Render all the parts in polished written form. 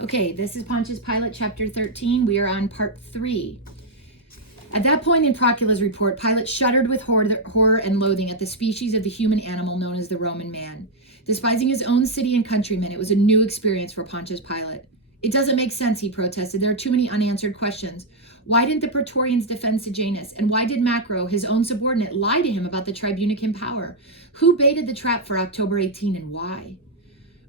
Okay, this is Pontius Pilate, chapter 13. We are on part 3. At that point in Procula's report, Pilate shuddered with horror and loathing at the species of the human animal known as the Roman man. Despising his own city and countrymen, it was a new experience for Pontius Pilate. It doesn't make sense, he protested. There are too many unanswered questions. Why didn't the Praetorians defend Sejanus? And why did Macro, his own subordinate, lie to him about the tribunician power? Who baited the trap for October 18 and why?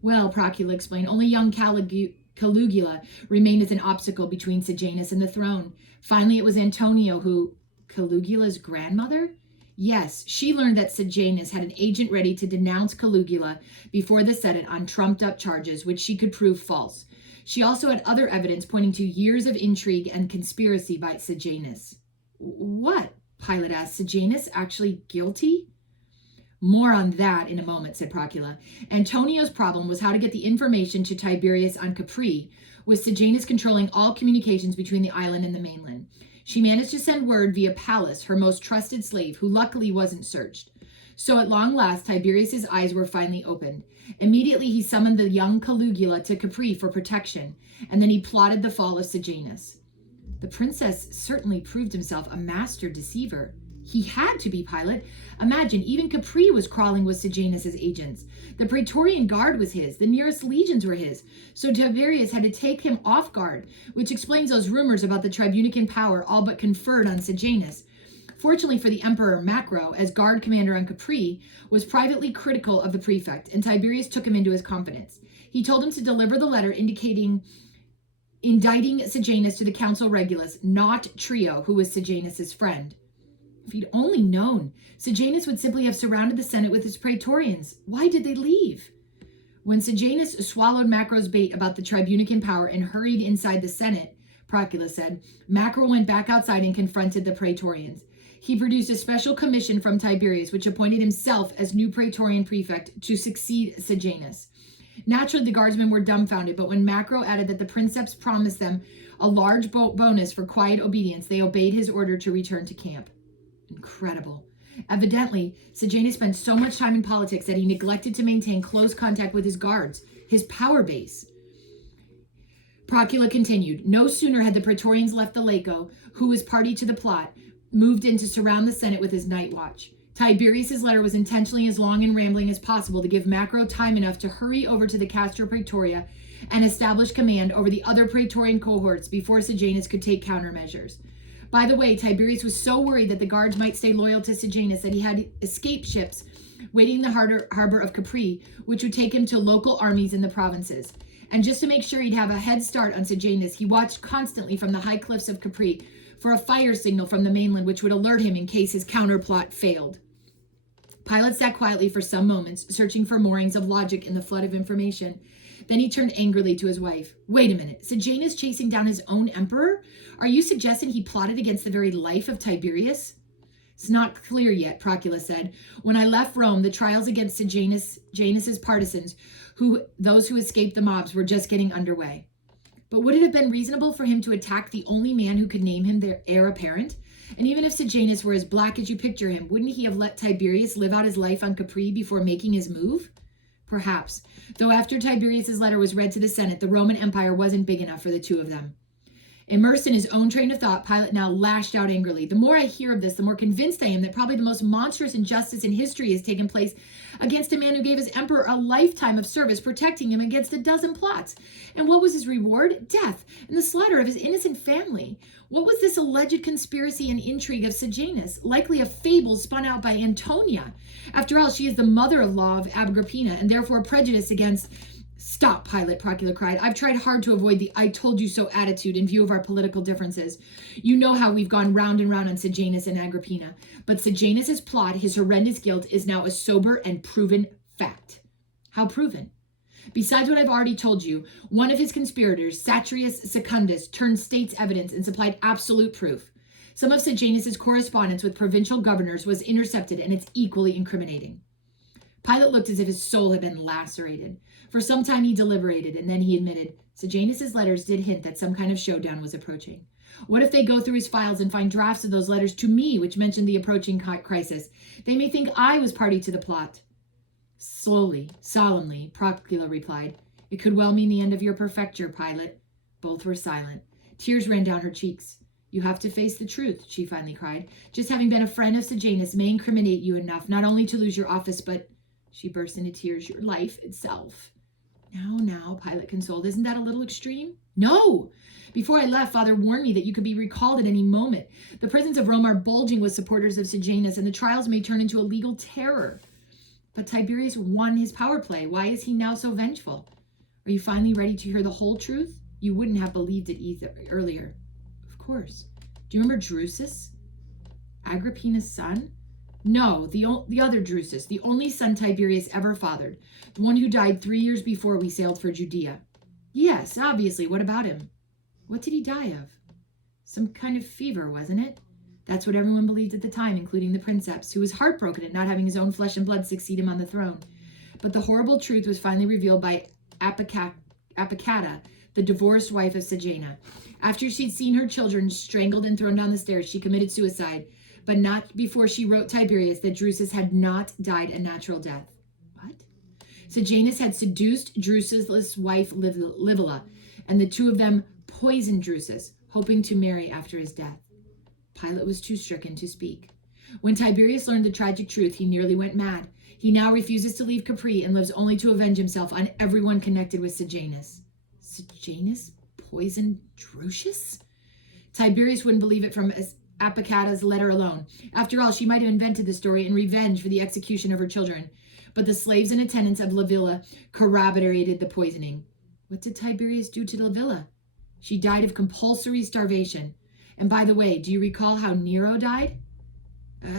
Well, Procula explained, only young Caligula remained as an obstacle between Sejanus and the throne. Finally, it was Antonio who... Caligula's grandmother? Yes, she learned that Sejanus had an agent ready to denounce Caligula before the Senate on trumped-up charges, which she could prove false. She also had other evidence pointing to years of intrigue and conspiracy by Sejanus. What? Pilate asked. Sejanus actually guilty? More on that in a moment, said Procula. Antonio's problem was how to get the information to Tiberius on Capri, with Sejanus controlling all communications between the island and the mainland. She managed to send word via Pallas, her most trusted slave, who luckily wasn't searched. So at long last, Tiberius's eyes were finally opened. Immediately he summoned the young Caligula to Capri for protection, and then he plotted the fall of Sejanus. The princess certainly proved himself a master deceiver. He had to be, Pilate. Imagine, even Capri was crawling with Sejanus' agents. The Praetorian Guard was his. The nearest legions were his. So Tiberius had to take him off guard, which explains those rumors about the tribunician power all but conferred on Sejanus. Fortunately for the emperor, Macro, as guard commander on Capri, was privately critical of the prefect, and Tiberius took him into his confidence. He told him to deliver the letter indicting Sejanus to the consul Regulus, not Trio, who was Sejanus' friend. If he'd only known, Sejanus would simply have surrounded the Senate with his praetorians. Why did they leave? When Sejanus swallowed Macro's bait about the tribunician power and hurried inside the Senate, Procula said, Macro went back outside and confronted the praetorians. He produced a special commission from Tiberius, which appointed himself as new praetorian prefect to succeed Sejanus. Naturally, the guardsmen were dumbfounded, but when Macro added that the princeps promised them a large bonus for quiet obedience, they obeyed his order to return to camp. Incredible. Evidently, Sejanus spent so much time in politics that he neglected to maintain close contact with his guards, his power base. Procula continued. No sooner had the Praetorians left the Laco, who was party to the plot, moved in to surround the Senate with his night watch. Tiberius's letter was intentionally as long and rambling as possible to give Macro time enough to hurry over to the Castra Praetoria and establish command over the other Praetorian cohorts before Sejanus could take countermeasures. By the way, Tiberius was so worried that the guards might stay loyal to Sejanus that he had escape ships waiting in the harbor of Capri, which would take him to local armies in the provinces. And just to make sure he'd have a head start on Sejanus, he watched constantly from the high cliffs of Capri for a fire signal from the mainland, which would alert him in case his counterplot failed. Pilate sat quietly for some moments, searching for moorings of logic in the flood of information. Then he turned angrily to his wife. Wait a minute, Sejanus chasing down his own emperor? Are you suggesting he plotted against the very life of Tiberius? It's not clear yet, Procula said. When I left Rome, the trials against Sejanus's partisans, those who escaped the mobs, were just getting underway. But would it have been reasonable for him to attack the only man who could name him their heir apparent? And even if Sejanus were as black as you picture him, wouldn't he have let Tiberius live out his life on Capri before making his move? Perhaps, though after Tiberius's letter was read to the Senate, the Roman Empire wasn't big enough for the two of them. Immersed in his own train of thought, Pilate now lashed out angrily. The more I hear of this, the more convinced I am that probably the most monstrous injustice in history has taken place against a man who gave his emperor a lifetime of service, protecting him against a dozen plots. And what was his reward? Death and the slaughter of his innocent family. What was this alleged conspiracy and intrigue of Sejanus? Likely a fable spun out by Antonia. After all, she is the mother-in-law of Agrippina and therefore prejudiced against... Stop, Pilate, Procula cried. I've tried hard to avoid the I told you so attitude in view of our political differences. You know how we've gone round and round on Sejanus and Agrippina. But Sejanus' plot, his horrendous guilt, is now a sober and proven fact. How proven? Besides what I've already told you, one of his conspirators, Satrius Secundus, turned state's evidence and supplied absolute proof. Some of Sejanus' correspondence with provincial governors was intercepted, and it's equally incriminating. Pilate looked as if his soul had been lacerated. For some time he deliberated, and then he admitted, Sejanus' letters did hint that some kind of showdown was approaching. What if they go through his files and find drafts of those letters to me, which mentioned the approaching crisis? They may think I was party to the plot. Slowly, solemnly, Procula replied, It could well mean the end of your perfecture, Pilate. Both were silent. Tears ran down her cheeks. You have to face the truth, she finally cried. Just having been a friend of Sejanus may incriminate you enough not only to lose your office, but, she burst into tears, your life itself. Now, Pilate consoled. Isn't that a little extreme? No! Before I left, Father warned me that you could be recalled at any moment. The prisons of Rome are bulging with supporters of Sejanus, and the trials may turn into a legal terror. But Tiberius won his power play. Why is he now so vengeful? Are you finally ready to hear the whole truth? You wouldn't have believed it either earlier. Of course. Do you remember Drusus? Agrippina's son? No, the other Drusus, the only son Tiberius ever fathered, the one who died 3 years before we sailed for Judea. Yes, obviously. What about him? What did he die of? Some kind of fever, wasn't it? That's what everyone believed at the time, including the princeps, who was heartbroken at not having his own flesh and blood succeed him on the throne. But the horrible truth was finally revealed by Apicata, the divorced wife of Sejanus. After she'd seen her children strangled and thrown down the stairs, she committed suicide, but not before she wrote Tiberius that Drusus had not died a natural death. What? Sejanus had seduced Drusus' wife Livilla, and the two of them poisoned Drusus, hoping to marry after his death. Pilate was too stricken to speak. When Tiberius learned the tragic truth, he nearly went mad. He now refuses to leave Capri and lives only to avenge himself on everyone connected with Sejanus. Sejanus poisoned Drusus? Tiberius wouldn't believe it from Apicata's letter alone. After all, she might have invented the story in revenge for the execution of her children. But the slaves and attendants of Livilla corroborated the poisoning. What did Tiberius do to Livilla? She died of compulsory starvation. And by the way, do you recall how Nero died?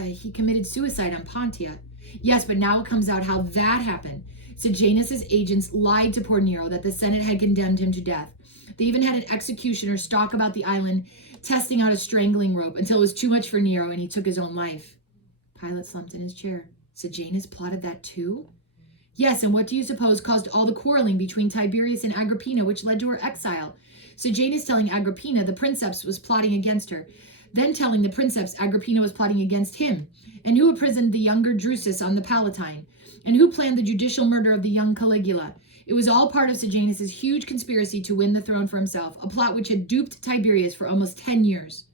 He committed suicide on Pontius. Yes, but now it comes out how that happened. Sejanus' agents lied to poor Nero that the Senate had condemned him to death. They even had an executioner stalk about the island, testing out a strangling rope until it was too much for Nero and he took his own life. Pilate slumped in his chair. Sejanus plotted that too? Yes, and what do you suppose caused all the quarreling between Tiberius and Agrippina, which led to her exile? Sejanus telling Agrippina the princeps was plotting against her, then telling the princeps Agrippina was plotting against him, and who imprisoned the younger Drusus on the Palatine, and who planned the judicial murder of the young Caligula. It was all part of Sejanus' huge conspiracy to win the throne for himself, a plot which had duped Tiberius for almost 10 years.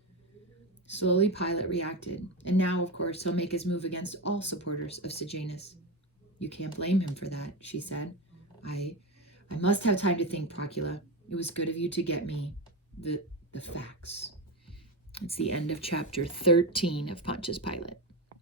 Slowly Pilate reacted, and now, of course, he'll make his move against all supporters of Sejanus. You can't blame him for that, she said. I must have time to think, Procula. It was good of you to get me the facts. It's the end of chapter 13 of Pontius Pilate.